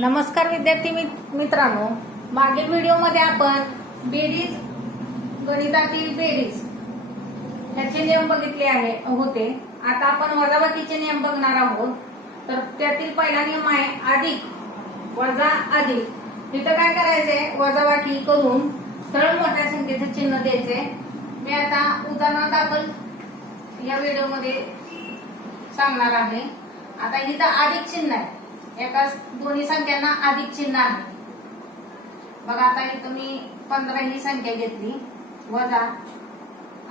नमस्कार विद्यार्थी मित्रांनो. मागील व्हिडिओमध्ये आपण बेरीज गणितातील बेरीज ह्याचे नियम बघितले आहे होते. आता आपण वजाबाकीचे नियम बघणार आहोत. तर त्यातील पहिला नियम आहे अधिक वजा अधिक. इथं काय करायचंय? वजाबाकी करून सरळ मोठ्या संख्येचं चिन्ह द्यायचे मी आता उदाहरणार्थ आपण या व्हिडिओमध्ये सांगणार आहे. आता इथं अधिक चिन्ह आहे. एका दोन्ही संख्यांना अधिक चिन्ह आहे. बघा आता इथं मी पंधरा ही संख्या घेतली. वजा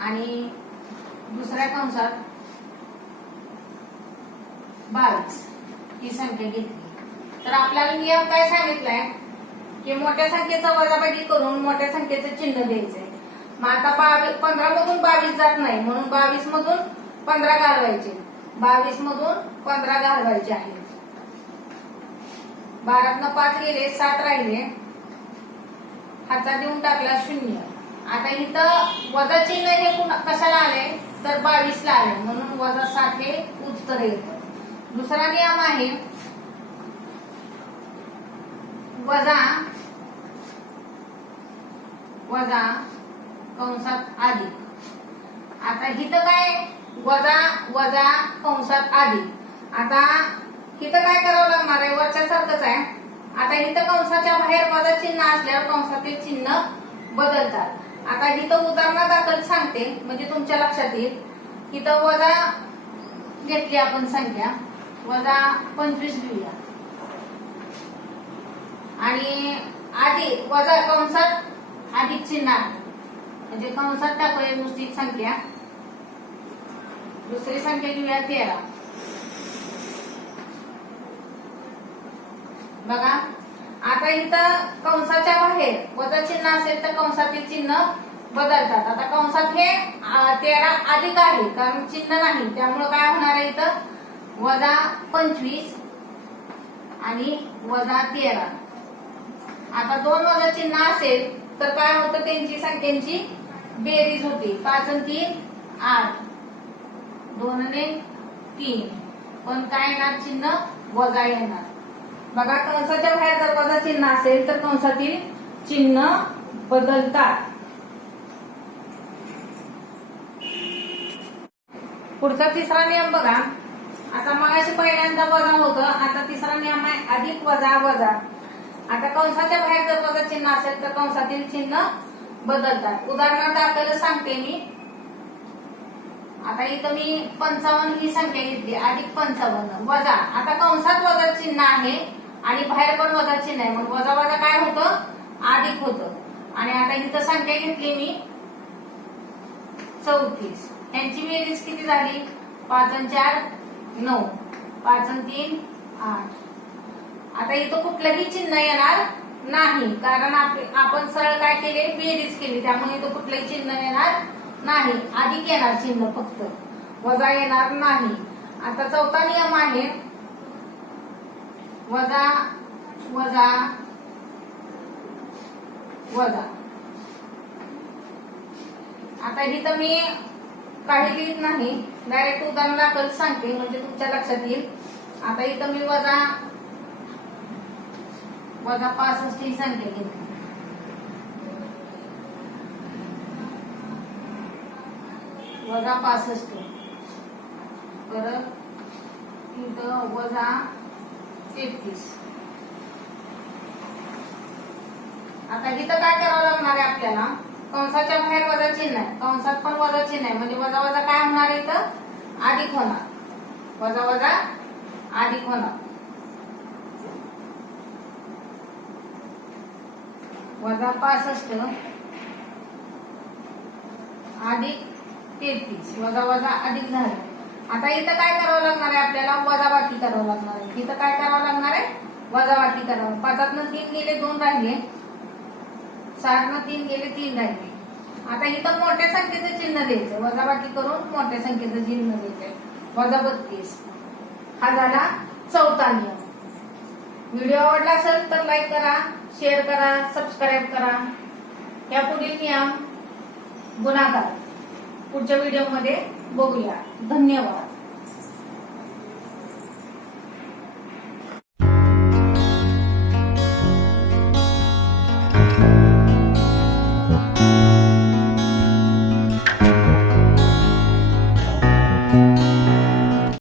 आणि दुसऱ्या कंसात बावीस ही संख्या घेतली. तर आपल्याला नियम काय सांगितलाय? की मोठ्या संख्येचा वजाबाकी करून मोठ्या संख्येचं चिन्ह द्यायचंय. मग आता बावीस पंधरा मधून बावीस जात नाही म्हणून बावीस मधून पंधरा घालवायचे. बावीस मधून पंधरा घालवायचे आहे. बारातनं पाच गेले सात राहिले. हाचा देऊन टाकला शून्य. आता इथं वजा चिन्ह हे कशाला आले तर बावीस ला आले म्हणून वजा सात हे उत्तर येतं. दुसरा नियम आहे वजा वजा कंसात अधिक. आता इथं काय? वजा वजा कंसात अधिक. आता इथं काय करावं लागणार आहे? वरच्या सारखंच आहे. आता इथं कंसाच्या बाहेर वजा चिन्ह असल्यावर कंसातील चिन्ह बदलतात. आता इथं उदाहरणादाखल सांगते म्हणजे तुमच्या लक्षात येईल. इथं वजा घेतली आपण संख्या. वजा पंचवीस घेऊया. आणि आधी वजा कंसात अधिक चिन्ह म्हणजे कंसात टाकूया नुसती संख्या. दुसरी संख्या घेऊया तेरा. बघा. आता इथं कंसाच्या बाहेर वजा चिन्ह असेल तर कंसातील चिन्ह बदलतात. आता कंसात हे तेरा अधिक आहे कारण चिन्ह नाही. त्यामुळे काय होणार आहे इथं? वजा पंचवीस आणि वजा तेरा. आता दोन वजा चिन्ह असेल तर काय होतं? त्यांची संख्यांची बेरीज होती. पाच आणि तीन आठ. दोन आणि तीन. पण काय येणार? चिन्ह वजा येणार. बघा कंसाच्या बाहेर जर वजा चिन्ह असेल तर कंसातील चिन्ह बदलतात. पुढचा तिसरा नियम बघा. आता मगाशी पहिल्यांदा वजा होतं आता तिसरा नियम आहे अधिक वजा वजा. आता कंसाच्या बाहेर जर वजा चिन्ह असेल तर कंसातील चिन्ह बदलतात. उदाहरणार्थ आपल्याला सांगते मी. आता इथं मी पंचावन्न ही संख्या घेतली अधिक पंचावन्न वजा. आता कंसात वजा चिन्ह आहे आणि बाहेर पण वजा चिन्ह आहे मग वजा वजा काय होतं? अधिक होतं. आणि आता इथं संख्या घेतली मी चौतीस. यांची बेरीज किती झाली? पाच चार नऊ. पाच तीन आठ. आता इथं कुठलंही चिन्ह येणार नाही. कारण आप- आपण सरळ काय केले? बेरीज केली. त्यामुळे इथं कुठलंही चिन्ह येणार नाही. अधिक येणार चिन्ह फक्त. वजा येणार नाही. आता चौथा नियम आहे वजा वजा वजा. आता इथं मी काही लिहित नाही. डायरेक्ट उदाहरण दाखल सांगते म्हणजे तुमच्या लक्षात येईल. आता इथं मी वजा वजा पासष्ट ही संख्या वजा पासष्ट. परत इथं वजा तेहतीस. आता इथं काय करावं लागणार आहे आपल्याला? कंसाच्या बाहेर वजा चिन्ह आहे. कंसात पण वजा चिन्ह आहे. म्हणजे वजा वजा काय होणार आहे इथं? अधिक होणार. वजा वजा अधिक होणार. वजा पासष्ट अधिक तेहतीस. वजा वजा अधिक झालं. आता इथं काय करावं लागणार आहे आपल्याला? वजाबाकी करावं लागणार आहे. इथं काय करावं लागणार आहे? वजाबाकी करावं. पाचातनं तीन गेले दोन राहिले. सातनं तीन गेले तीन राहिले. आता इथं मोठ्या संख्येचं चिन्ह द्यायचं. वजाबाकी करून मोठ्या संख्येचं चिन्ह द्यायचं वजा बत्तीस. हा झाला चौथा नियम व्हिडिओ आवडला असेल तर लाईक करा शेअर करा सबस्क्राईब करा. या पुढील नियम गुणाकार. पुढच्या व्हिडिओमध्ये बघूया. धन्यवाद.